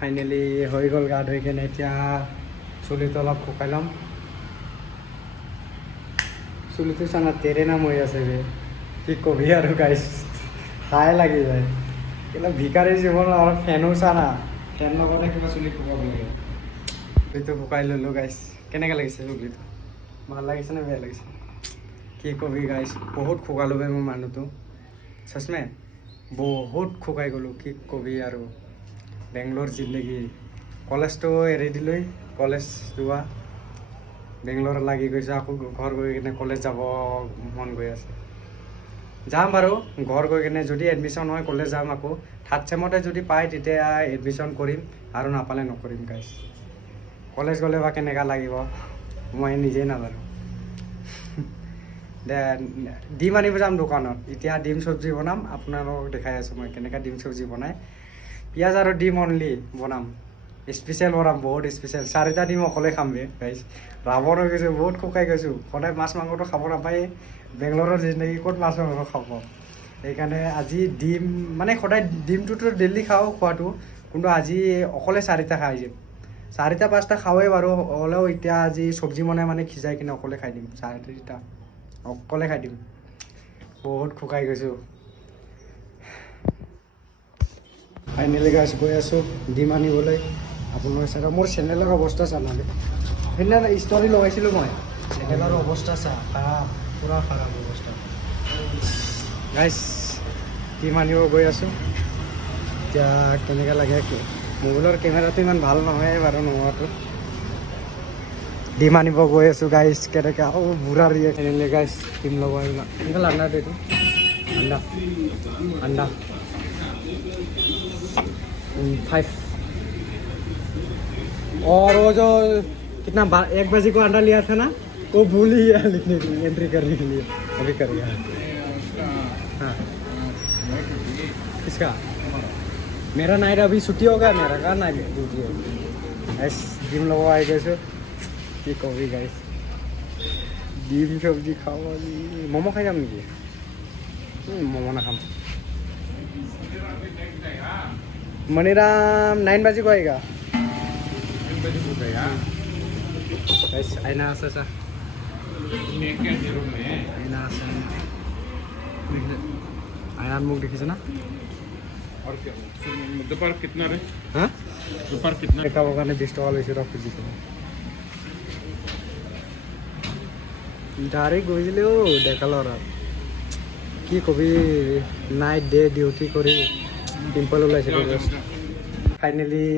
finally হৈ গ'ল গা ধুই কেনে এতিয়া চুলিটো অলপ শুকাই ল'ম চুলিটো চানা তেৰে নাম হৈ আছে বে কি কবি আৰু গাইছ হাই লাগি যায় কিন্তু ভিকাৰী জীৱন আৰু ফেনো চানা ফেন লগতে কিবা চুলি শুকাব লাগে চুলিটো শুকাই ল'লোঁ গাইছ কেনেকৈ লাগিছে চুলিটো ভাল লাগিছে নে বেয়া লাগিছে কি কবি গাইছ বহুত শুকালোঁ বে মোৰ মানুহটো চচমে বহুত শুকাই গ'লোঁ কি কবি আৰু বেংগলোৰ জিন্দগী কলেজটো এৰি দিলোঁ কলেজ যোৱা বেংগলোৰত লাগি গৈছে আকৌ ঘৰ গৈ কিনে কলেজ যাব মন গৈ আছে যাম বাৰু ঘৰ গৈ কিনে যদি এডমিশ্যন হয় কলেজ যাম আকৌ থাৰ্ড চেমতে যদি পায় তেতিয়া এডমিশ্যন কৰিম আৰু নাপালে নকৰিম গাইছ কলেজ গ'লে বা কেনেকুৱা লাগিব মই নিজেই নাজানো ডিম আনিব যাম দোকানত এতিয়া ডিম চব্জি বনাম আপোনালোকক দেখাই আছোঁ মই কেনেকৈ ডিম চব্জি বনাই পিঁয়াজ আৰু ডিম অনলি বনাম স্পেচিয়েল বনাম বহুত স্পেচিয়েল 4টা ডিম অকলে খাম বে গাইছ ৰাৱণ হৈ গৈছোঁ বহুত শুকাই গৈছোঁ সদায় মাছ মাংসটো খাব নাপায় বেংগলোৰৰ জিন্দগী ক'ত মাছ মাংস খাব সেইকাৰণে আজি ডিম মানে সদায় ডিমটোতো ডেইলি খাওঁ খোৱাটো কিন্তু আজি অকলে 4টা খাই দিম 4টা 5টা খাওঁৱেই বাৰু হ'লেও এতিয়া আজি চব্জি বনাই মানে সিজাই কিনে অকলে খাই দিম 4টা অকলে খাই দিম বহুত শুকাই গৈছোঁ ফাইনেলি গাইছ গৈ আছোঁ ডিম আনিবলৈ আপোনাৰ চাগে মোৰ চেনেলৰ অৱস্থা চা নালে সেইদিনা ষ্টৰি লগাইছিলোঁ মই চেনেলৰ অৱস্থা চা খাৰাপ পূৰা খাৰাপ অৱস্থা গাইছ ডিম আনিব গৈ আছোঁ এতিয়া কেনেকৈ লাগে মোবাইলৰ কেমেৰাটো ইমান ভাল নহয় বাৰু নোহোৱাটো ডিম আনিব গৈ আছোঁ গাইছ কেনেকৈ বুঢ়া ৰিয়ে ফাইনেলি গাইছ ডিম ল'ব আহিলা এনেকৈ আণ্ডাটো এইটো আণ্ডা আণ্ডা 5 और वो जो कितना 1 बजे को अंडा लिया था ना वो भूल ही है लिखने के लिए एंट्री करने के लिए अभी कर गया हाँ किसका मेरा नाइट अभी छुट्टी हो गया मेरा का नाइट ड्यूटी है गाइस जिम लोग आए गए ये कभी गाइस ডিম সবজি খাওয়া মোমো খাই যাম নেকি মোমো না খাম मनीराम 9 बजे को आएगा गाइस आईना আছে सा आईना আছে आईना मुख देखिছে ना और क्या दोपहर कितना रे हाँ दोपहर कितना দেখা ওখানে 20 টাকা লইছে রক দিছে ডাইরেক্ট গইছিলেও দেখালো আর কি কবি নাইট ডে ডিউটি কৰি পিম্পল ওলাইছিল ফাইনেলি